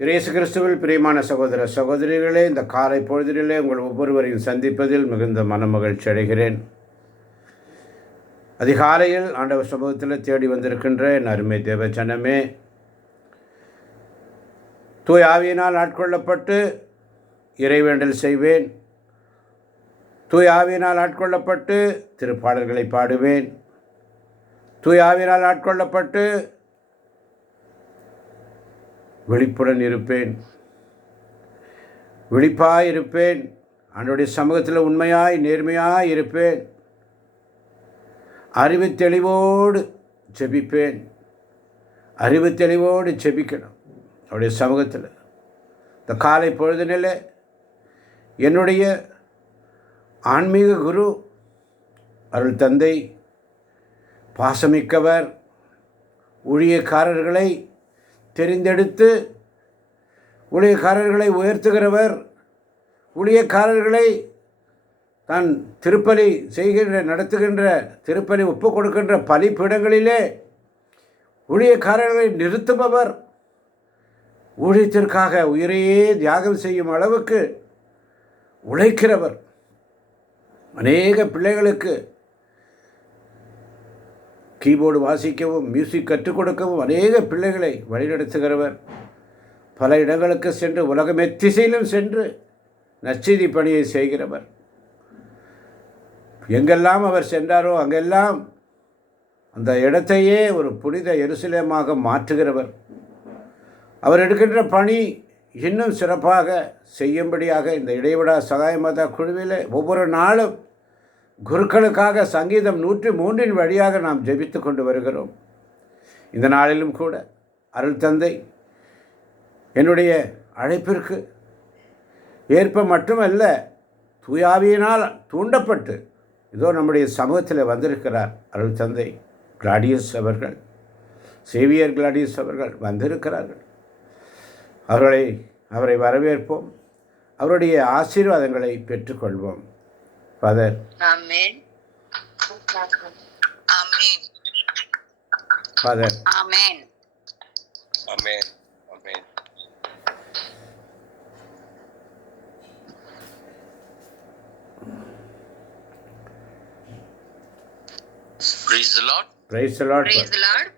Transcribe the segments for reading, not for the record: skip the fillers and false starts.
இயேசு கிறிஸ்துவில் பிரியமான சகோதர சகோதரிகளே, இந்த காலை பொழுதிலே உங்கள் ஒவ்வொருவரையும் சந்திப்பதில் மிகுந்த மனமகிழ்ச்சி அடைகிறேன். அதிகாலையில் ஆண்டவர் சமூகத்தில் தேடி வந்திருக்கின்ற என் அருமை தேவ ஜனமே, தூய் ஆவியினால் ஆட்கொள்ளப்பட்டு இறைவேண்டல் செய்வேன். தூய் ஆவியினால் ஆட்கொள்ளப்பட்டு திருப்பாடல்களை பாடுவேன். தூய் ஆவியினால் ஆட்கொள்ளப்பட்டு விழிப்புடன் இருப்பேன், விழிப்பாய் இருப்பேன். ஆண்டவருடைய சமூகத்தில் உண்மையாய் நேர்மையாய் இருப்பேன். அறிவு தெளிவோடு ஜெபிப்பேன். அறிவு தெளிவோடு ஜெபிக்கணும் அவருடைய சமூகத்தில். இந்த காலை பொழுதினில் என்னுடைய ஆன்மீக குரு அருள் தந்தை, பாசமிக்கவர், ஊழியக்காரர்களை தெரிந்தெடுத்து ஊழியக்காரர்களை உயர்த்துகிறவர், ஊழியக்காரர்களை தான் திருப்பலி நடத்துகின்ற திருப்பலி ஒப்பு கொடுக்கின்ற பலிப்பீடங்களிலே ஊழியக்காரர்களை நிறுத்துபவர், ஊழியத்திற்காக உயிரையே தியாகம் செய்யும் அளவுக்கு உழைக்கிறவர், அநேக பிள்ளைகளுக்கு கீபோர்டு வாசிக்கவும் மியூசிக் கற்றுக் கொடுக்கவும் அநேக பிள்ளைகளை வழிநடத்துகிறவர், பல இடங்களுக்கு சென்று உலகம் எத்திசையிலும் சென்று நற்செய்தி பணியை செய்கிறவர். எங்கெல்லாம் அவர் சென்றாரோ அங்கெல்லாம் அந்த இடத்தையே ஒரு புனித எருசலேமாக மாற்றுகிறவர். அவர் எடுக்கின்ற பணி இன்னும் சிறப்பாக செய்யும்படியாக இந்த இடைவிடா சகாய மத குழுவில் ஒவ்வொரு நாளும் குருக்களுக்காக சங்கீதம் 103 வழியாக நாம் ஜெபித்து கொண்டு வருகிறோம். இந்த நாளிலும் கூட அருள் தந்தை என்னுடைய அழைப்பிற்கு ஏற்ப மட்டுமல்ல, தூயாவியினால் தூண்டப்பட்டு இதோ நம்முடைய சமூகத்தில் வந்திருக்கிறார். அருள் தந்தை கிளாடியஸ் அவர்கள், சேவியர் கிளாடியஸ் அவர்கள் வந்திருக்கிறார்கள். அவரை வரவேற்போம், அவருடைய ஆசீர்வாதங்களை பெற்றுக்கொள்வோம். Father. Amen. Amen. Father. Amen. Amen. Amen. Praise the Lord. Praise the Lord. Praise the Lord.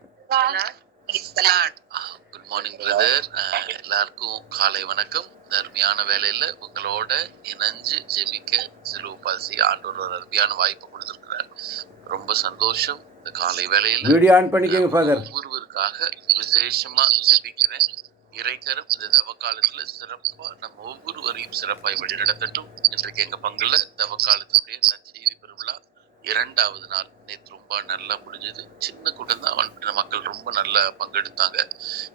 Praise the Lord. Good morning brother. எல்லாருக்கும் காலை வணக்கம். இந்த அருமையான வேலையில உங்களோட இணைஞ்சு ஜெபிக்க சிலுவை பாசி ஆண்டவர் ஒரு அருமையான வாய்ப்பு கொடுத்திருக்கிறார். ரொம்ப சந்தோஷம். இந்த காலை வேலையில வீடியோ ஆன் பண்ணிக்கங்க ஃபாதர். ஒவ்வொருவருக்காக விசேஷமா ஜெபிக்கிறேன். இறைக்கரம் இந்த தவக்காலத்துல சிறப்பா நம்ம ஒவ்வொருவரையும் சிறப்பாய் வழிநடத்தட்டும். இன்றைக்கு எங்க பங்குல தவக்காலத்தினுடைய நற்செய்தி பெருவிழா 2வது நாள். நேற்று ரொம்ப நல்லா முடிஞ்சது. சின்ன கூட்டம் தான், மக்கள் ரொம்ப நல்லா பங்கெடுத்தாங்க.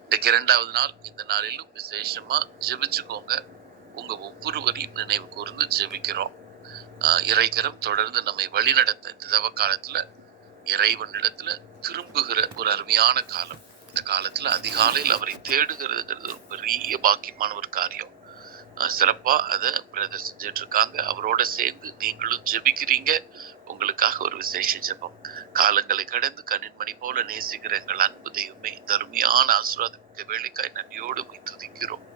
இன்றைக்கு 2வது நாள். இந்த நாளிலும் விசேஷமா ஜெபிச்சுக்கோங்க. உங்க ஒவ்வொருவரையும் நினைவு கூர்ந்து ஜெபிக்கிறோம். இறைக்கரம் தொடர்ந்து நம்மை வழிநடத்த இந்த தவ காலத்துல இறைவனிடத்துல திரும்புகிற ஒரு அருமையான காலம். இந்த காலத்துல அதிகாலையில் அவரை தேடுகிறதுங்கிறது ஒரு பெரிய பாக்கியமான ஒரு காரியம். சிறப்பா அதை பிரதர் செஞ்சுட்டு இருக்காங்க. அவரோட சேர்ந்து நீங்களும் ஜெபிக்கிறீங்க. உங்களுக்காக ஒரு விசேஷ ஜெபம். காலங்களை கடந்து கண்ணின்மணி போல நேசிக்கிற எங்கள் அன்பு தெய்வமே, தருமையான ஆசீர்வாதமிக்க வேலைக்காய் நன்றியோடு துதிக்கிறோம்.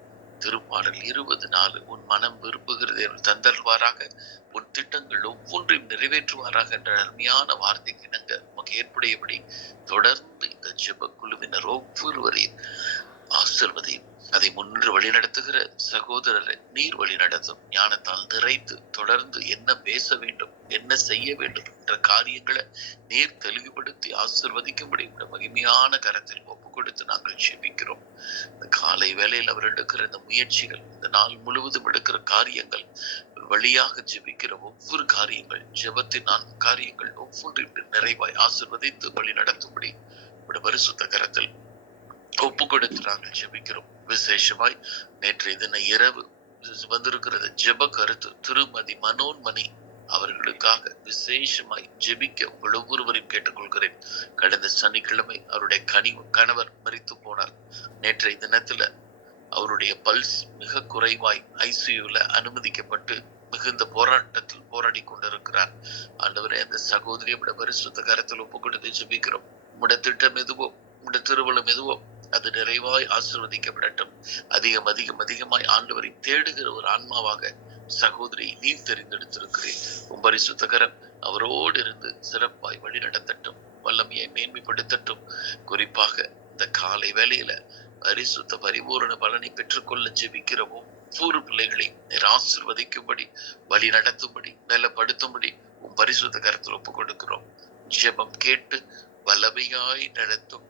திருப்பாடல் 24 உன் மனம் விரும்புகிறதை தந்தல்வாராக, உன் திட்டங்கள் ஒவ்வொன்றையும் நிறைவேற்றுவாராக என்ற அருமையான வார்த்தைக்கு இணங்க நமக்கு ஏற்புடையபடி தொடர்ந்து இந்த ஜெப குழுவினர் ஒவ்வொருவரையும் ஆசீர்வதியும். அதை முன்னின்று வழிநடத்துகிற சகோதரரை நீர் வழிநடத்தும். ஞானத்தால் நிறைத்து தொடர்ந்து என்ன பேச வேண்டும், என்ன செய்ய வேண்டும் என்ற காரியங்களை நீர் தெளிவுபடுத்தி ஆசீர்வதிக்கும்படி மகிமையான கரத்தில் ஒப்பு கொடுத்து நாங்கள் ஜெபிக்கிறோம். இந்த காலை வேளையில் அவர் எடுக்கிற இந்த முயற்சிகள், இந்த நாள் முழுவதும் எடுக்கிற காரியங்கள் வழியாக ஜெபிக்கிற ஒவ்வொரு காரியங்கள், ஜெபத்தின் 4 காரியங்கள் ஒவ்வொன்றையும் நிறைவாய் ஆசீர்வதித்து வழி நடத்தும்படி பரிசுத்த கரத்தில் ஒப்பு கொடுத்து நாங்கள் ஜெபிக்கிறோம். விசேஷமாய் நேற்றைய தின இரவு வந்திருக்கிறது ஜெப கருத்து திருமதி மனோன்மணி அவர்களுக்காக விசேஷமாய் ஜெபிக்க உங்கள் ஒவ்வொருவரையும் கேட்டுக்கொள்கிறேன். கடந்த சனிக்கிழமை அவருடைய கணவர் மரித்து போனார். நேற்றைய தினத்துல அவருடைய பல்ஸ் மிக குறைவாய் ஐசியூல அனுமதிக்கப்பட்டு மிகுந்த போராட்டத்தில் போராடி கொண்டிருக்கிறார். ஆண்டவரே, அந்த சகோதரியை பரிசுத்த கரத்தில் ஒப்பு கொடுத்து ஜெபிக்கிறோம். உம்முடைய திட்டம் எதுவோ, உம்முடைய திருவள்ளம் எதுவோ அது நிறைவாய் ஆசீர்வதிக்கப்படட்டும். அதிகமாய் ஆண்டவரை தேடுகிற ஒரு ஆன்மாவாக சகோதரி நீர் தெரிந்தெடுத்திருக்கிறேன். உம் பரிசுத்த கரம் அவரோடு இருந்து சிறப்பாய் வழி நடத்தட்டும், வல்லமையை மேன்மைப்படுத்தட்டும். குறிப்பாக இந்த காலை வேளையில பரிசுத்த பரிபூரண பலனை பெற்றுக்கொள்ள ஜெபிக்கிற ஒவ்வொரு பிள்ளைகளையும் நீர் ஆசீர்வதிக்கும்படி, வழி நடத்தும்படி, பலப்படுத்தும்படி உம் பரிசுத்த கரத்தில் ஒப்புக் கொடுக்கிறோம். ஜெபம் கேட்டு வல்லமையாய் நடத்தும்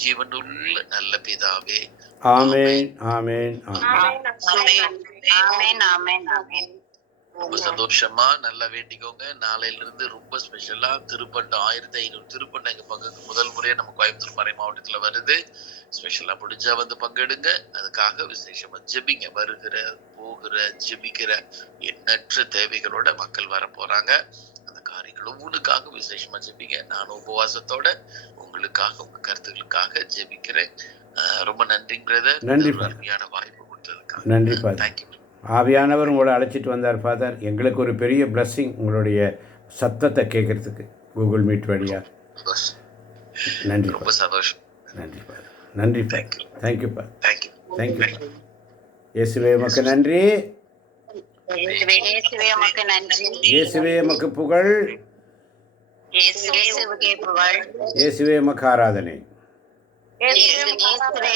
ஜீவனுள்ள நல்ல பிதாவே. ஆமென், ஆமென், ஆமென். ஆமென், ஆமென், ஆமென். ரொம்ப சந்தோஷமா நல்லா வேண்டிக்கோங்க. நாளையில இருந்து ரொம்ப ஸ்பெஷலா திருப்பண்டம் 1500 திருப்பண்டம் எங்க பங்குக்கு முதல் முறையா நம்ம கோயம்புத்தூர் மறை மாவட்டத்துல வருது. ஸ்பெஷலா முடிஞ்சா வந்து பங்கெடுங்க. அதுக்காக விசேஷமா ஜெபிங்க. வருகிற போகிற ஜெபிக்கிற எண்ணற்ற தேவைகளோட மக்கள் வர போறாங்க. அந்த காரியங்கள் ஒவ்வொன்றுக்காக விசேஷமா ஜெபிங்க. நானும் உபவாசத்தோட உங்களுக்காக உங்க கருத்துக்களுக்காக ஜெபிக்கிறேன். ரொம்ப நன்றி பிரதர், நன்றி அருமையான வாய்ப்பு கொடுத்ததுக்காக. நன்றி ஃபாதர். தேங்க்யூ. ஆவியானவர் உங்களை அழைச்சிட்டு வந்தார் ஃபாதர். எங்களுக்கு ஒரு பெரிய பிளஸ்ஸிங் உங்களுடைய சத்தத்தை கேட்கறதுக்கு கூகுள் மீட் வழியா. நன்றி ரொம்ப சந்தோஷம். நன்றி ஃபாதர். நன்றி father. Thank you father. Thank you. Thank you. இயேசுவே உமக்கு நன்றி. இயேசுவே உமக்கு நன்றி. இயேசுவே உமக்கு புகழ். இயேசுவே புகழ். இயேசுவே உமக்கு ஆராதனை. இயேசுவே